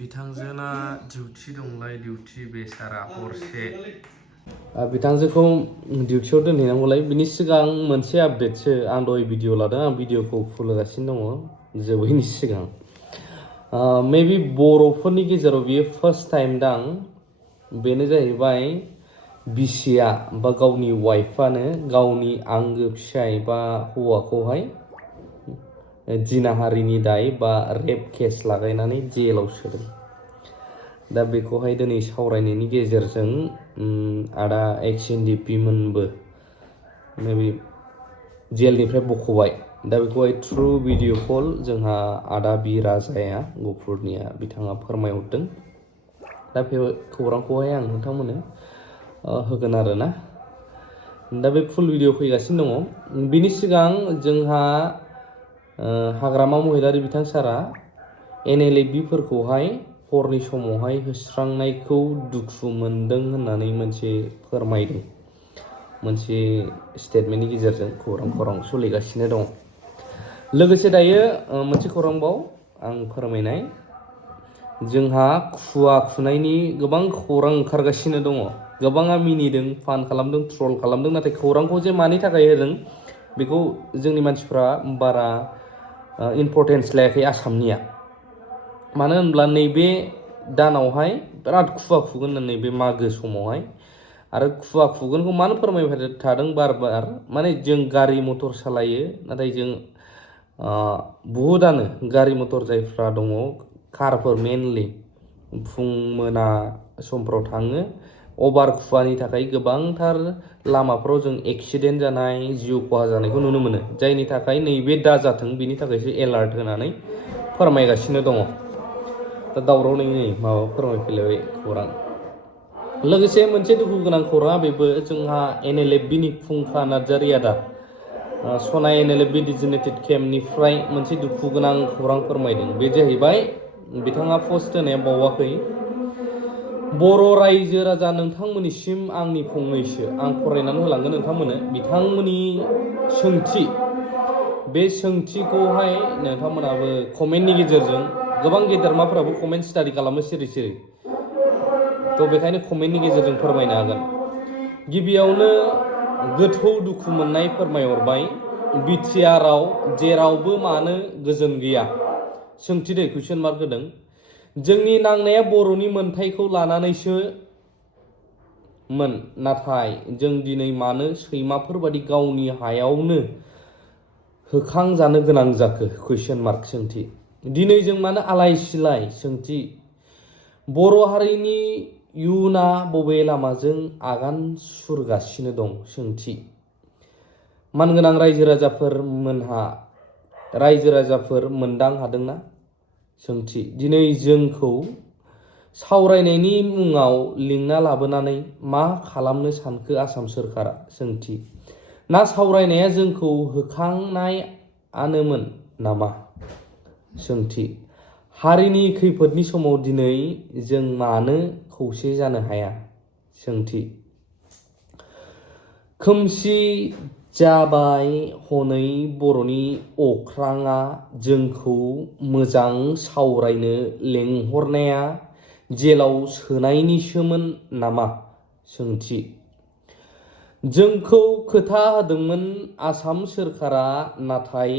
बिथांजोना duty दंलाय duty बेसारा हरसे बिथांजोखौ डिउटियाव दोनहैनांगौलाय बिनि सिगां मोनसे आपडेटसो आं दहाय भिडिअ लादों आं भिडिअखौ खुलिगासिनो दङ जोबैनि सिगां मेबि बर'फोरनि गेजेराव बियो फार्स्ट टाइम दां बेनो जाहैबाय बिसिया बा गावनि वाइफआनो गावनि आंगो फिसाय बा हौवाखौहाय जिनाहारिनि दाय बा रेप केस लागायनानै जेलाव सोदों दा बेखौहाय दिनै सावरायनायनि गेजेरजों आदा XNDP मोनबो मेबि जेलनिफ्राय बख'बाय दा बेखौहाय थ्रु भिडिअ कल जोंहा आदा बि राजाया गफुरनिया बिथाङा फोरमायहरदों दा बे खौरांखौहाय आं नोंथांमोननो होगोन आरोना दा बे फुल भिडिअ फैगासिनो दङ बिनि सिगां जोंहा हाग्रामा महिलारि बिथां सारा NLFB फोरखौहाय हरनि समावहाय होस्रांनायखौ दुखु मोनदों होननानै मोनसे फोरमायदों मोनसे स्टेटमेन्टनि गेजेरजों खौरां सोलिगासिनो दं लोगोसे दायो मोनसे खौरांबाव आं फोरमायनाय जोंहा खुवा खुनायनि गोबां खौरां ओंखारगासिनो दङ गोबाङा मिनिदों फान खालामदों ट्रल खालामदों नाथाय खौरांखौ जे मानि थाखाय होदों बेखौ जोंनि मानसिफ्रा बारा इम्पर्टेन्स लायाखै आसामनिया मानो होनब्ला नैबे दानावहाय बिराद खुवा खुगोन नैबे मागो समावहाय आरो खुवा खुगोनखौ मानो फोरमायबाय थादों बार माने जों गारि मटर सालायो नाथाय जों बहुतानो गारि मटर जायफ्रा दङ कारफोर मेनलि फुं मोना समफ्राव थाङो अभार खुवानि थाखाय गोबांथार लामाफ्राव जों एक्सिडेन्ट जानाय जिउ खहा जानायखौ नुनो मोनो जायनि थाखाय नैबे दाजाथों बिनि थाखायसो एलार्ट होनानै फोरमायगासिनो दङ दा दावराव नै माबा फोरमायफैलायबाय खौरां लोगोसे मोनसे दुखु गोनां खौराङा बेबो जोंहा NLFB नि फुंखा नार्जारि आदा सना NLFB डिजिनेटेड केम्पनिफ्राय मोनसे दुखु गोनां खौरां फोरमायदों बे जाहैबाय बिथाङा पस्ट होनाया बावाखै बर' रायजो राजा नोंथांमोननिसिम आंनि फंनैसो आं फरायनानै होलांगोन नोंथांमोननो बिथांमोननि सोंथि बे सोंथिखौहाय नोंथांमोनाबो कमेन्टनि गेजेरजों गोबां गेदेरमाफोराबो कमेन्ट स्टाडि खालामो सिरि थ' बेखायनो कमेन्टनि गेजेरजों फोरमायनो हागोन गिबियावनो गोथौ दुखु मोननाय फोरमायहरबाय बिटिआरआव जेरावबो मानो गोजोन गैया सोंथि दै कुइसन मार्क होदों जोंनि नांनाया बर'नि मोन्थाइखौ लानानैसो मोन नाथाय जों दिनै मानो सैमाफोरबादि गावनि हायावनो होखांजानो गोनां जाखो कुइसन मार्क सोंथि दिनै जों मानो आलाय सिलाय सोंथि बर' हारिनि इयुना बबे लामाजों आगान सुरगासिनो दं सोंथि मानगोनां रायजो राजाफोर मोनदां हादोंना सोंथि दिनै जोंखौ सावरायनायनि मुङाव लिंना लाबोनानै मा खालामनो सानखो आसाम सोरखारा सोंथि ना सावरायनाया जोंखौ होखांनायानोमोन नामा सोंथि हारिनि खैफोदनि समाव दिनै जों मानो खौसे जानो हाया सोंथि खोमसि जाबाय हनै बर'नि अख्राङा जोंखौ मोजां सावरायनो लेंहरनाया जेलाव सोनायनिसोमोन नामा सोंथि जोंखौ खोथा होदोंमोन आसाम सोरखारा नाथाय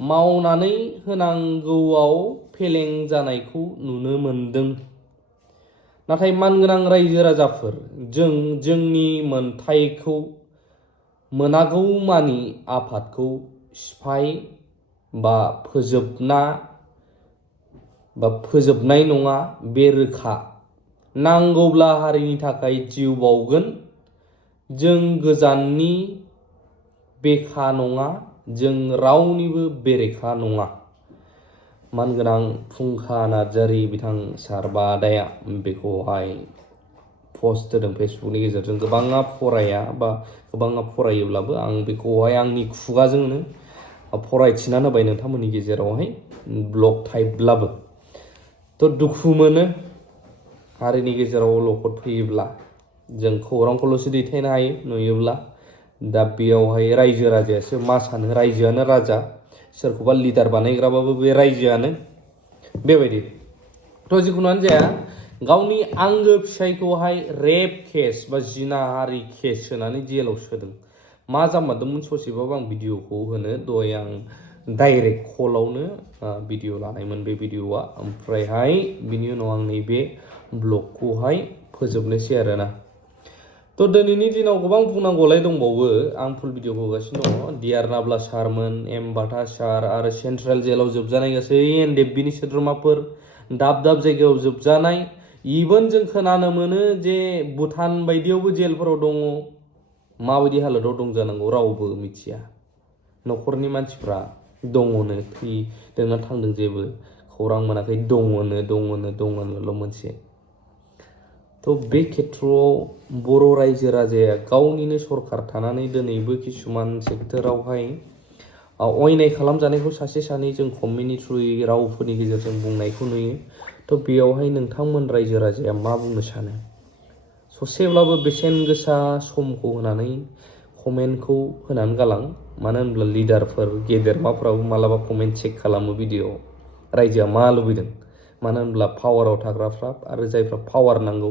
मावनानै होनांगौआव फेलें जानायखौ नुनो मोनदों नाथाय मानगोनां रायजो राजाफोर जों जोंनि मोन्थाइखौ मोनागौमानि आफादखौ सिफाय बा फोजोबनाय नङा बे रोखा नांगौब्ला हारिनि थाखाय जिउ बावगोन जों गोजाननि बेखा नङा जों रावनिबो बेरेखा नङा मानगोनां फुंखा नार्जारि बिथां सार बा आदाया बेखौहाय पस्ट होदों फेसबुकनि गेजेरजों गोबाङा फराया बा गोबाङा फरायोब्लाबो आं बेखौहाय आंनि खुगाजोंनो फरायथिनानै होबाय नोंथांमोननि गेजेरावहाय ब्लग टाइपब्लाबो थ' दुखु मोनो हारिनि गेजेराव अलखद फैयोब्ला जों खौरांखौल'सो दैथायनो हायो नुयोब्ला दा बेयावहाय रायजो राजायासो मा सानो रायजोआनो राजा सोरखौबा लिडार बानायग्राबाबो बे रायजोआनो बेबायदि थ' जिखुनुआनो जाया गावनि आंगो फिसायखौहाय रेप केस बा जिनाहारि केस सोनानै जेलाव सोदों। मा जामारदोंमोन ससेबाबो आं भिडिअखौ होनो दहाय आं डाइरेक्ट कलावनो भिडिअ लानायमोन बे भिडिअआ ओमफ्रायहाय बिनि उनाव आं नैबे ब्लगखौहाय फोजोबनोसै आरोना। थ' दिनैनि दिनाव गोबां बुंनांगौलाय दंबावो आं फुल भिडिअखौ होगासिनो दङ। डिआर नाब्ला सारमोन, एम बाथा सार आरो सेन्ट्रेल जेलाव जोबजानाय गासै एनडेफबिनि सोद्रोमाफोर, दाब दाब जायगायाव जोबजानाय, इभेन जों खोनानो मोनो जे भुटान बायदियावबो जेलफोराव दङ। माबायदि हालोदाव दं जानांगौ रावबो मिथिया। न'खरनि मानसिफ्रा दङनो, थैदोंना थांदों जेबो खौरां मोनाखै, दङनोल' मोनसे। थ' बे खेथ्रआव बर' रायजो राजाया गावनिनो सरखार थानानै दिनैबो किसुमान सेक्टरावहाय अयनाय खालामजानायखौ सासे सानै जों कमेन्टनि थ्रुयै रावफोरनि गेजेरजों बुंनायखौ नुयो। थ' बेयावहाय नोंथांमोन रायजो राजाया मा बुंनो सानो? ससेब्लाबो बेसेन गोसा समखौ होनानै कमेन्टखौ होनानै गालां। मानो होनब्ला लिडारफोर गेदेरमाफ्राबो मालाबा कमेन्ट चेक खालामो भिडिअ'आव रायजोआ मा लुबैदों। मानो होनब्ला पावाराव थाग्राफ्रा आरो जायफ्रा पावार नांगौ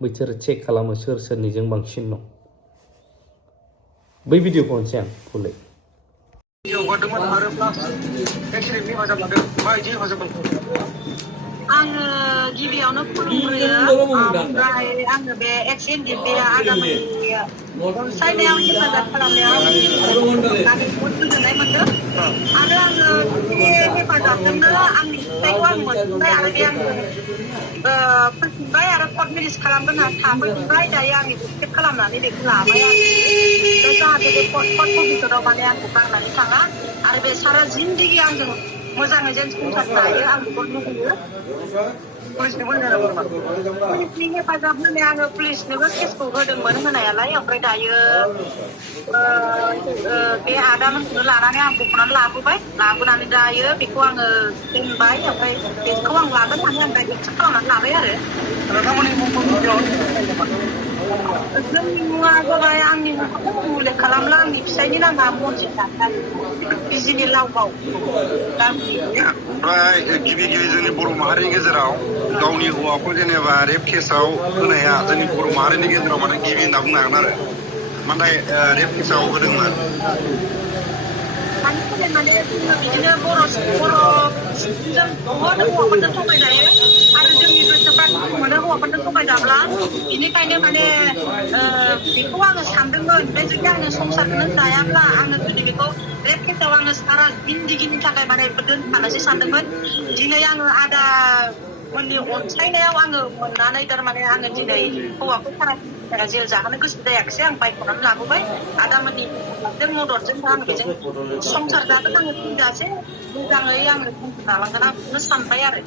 बैसोरो चेक खालामो सोर सोरनिजों बांसिन दं। बै भिडिअ'खौ होनसै आं फुलै। आङो गिबियावनो खुलुमग्रोयो ओमफ्राय आङो बे एनडिएफबिया आदामोननि अनसायनायाव हेफाजाब खालामनायाव आंनि बहुद गोजोननाय मोनदों आरो आङो बे हेफाजाबजोंनो आंनि फिथाइखौ आं मोनफिनबाय आरो बे आङो फैफिनबाय आरो कर्ट मेरिज खालामगोन होनना थाफैफिनबाय। दायो आंनि एक्सेप्ट खालामनानै बेखौ लाबाय आरो जाहाथे बे कर्ट कमिसनाव माने आंखौ गारनानै थाङा आरो बे सारा जिन्दगि आंजों मोजाङै जेन संसार जायो आं बेखौ लुबैयो। पुलिसनि हेफाजाब होनाय आङो पुलिसनोबो केसखौ होदोंमोन होनायालाय ओमफ्राय दायो बे आदामोनखौनो लानानै आं बख'नानै लाबोनानै दायो बेखौ आङो दोनबाय ओमफ्राय बेखौ आं लागोन होननानै आं दा एक्सेप्ट खालामनानै लाबाय आरो। जोंनि मुङा जाबाय आंनि मुंखौ उल्लेख खालामला आंनि फिसायनि नामा मनजित नार्जारि बिजिनि लावगाव गामि। ओमफ्राय गिबि जोंनि बर' माहारिनि गेजेराव गावनि हौवाखौ जेनेबा रेप केसाव होनाया जोंनि बर' माहारिनि गेजेराव माने गिबि होनना बुंनो हागोन आरो नाथाय रेप केसाव होदोंमोन। माने जोङो बिदिनो बर' सुबुंजों बहुद हौवाफोरजों थगायजायो आरो जोंनि गोसोफ्रा दुखु मोनो हौवाफोरजों थगायजाब्ला। बेनिखायनो माने बेखौ आङो सानदोंमोन बे जुदि आङो संसारखौनो जायाब्ला आङो जुदि बेखौ रेप केसाव आङो सारा जिन्दगिनि थाखाय माने दोनखानोसै सानदोंमोन। दिनै आङो आदा मोननि अनसायनायाव आङो मोननानै थारमाने आङो दिनै हौवाखौ सारा जेल जाहोनो गोसो जायाखिसै आं बायख'नानै लाबोबाय। आदामोननि मददजों आं बेजों संसार जागोन आङो थैजासे मोजाङै आङो संसार जालांगोन आं बेखौनो सानबाय आरो।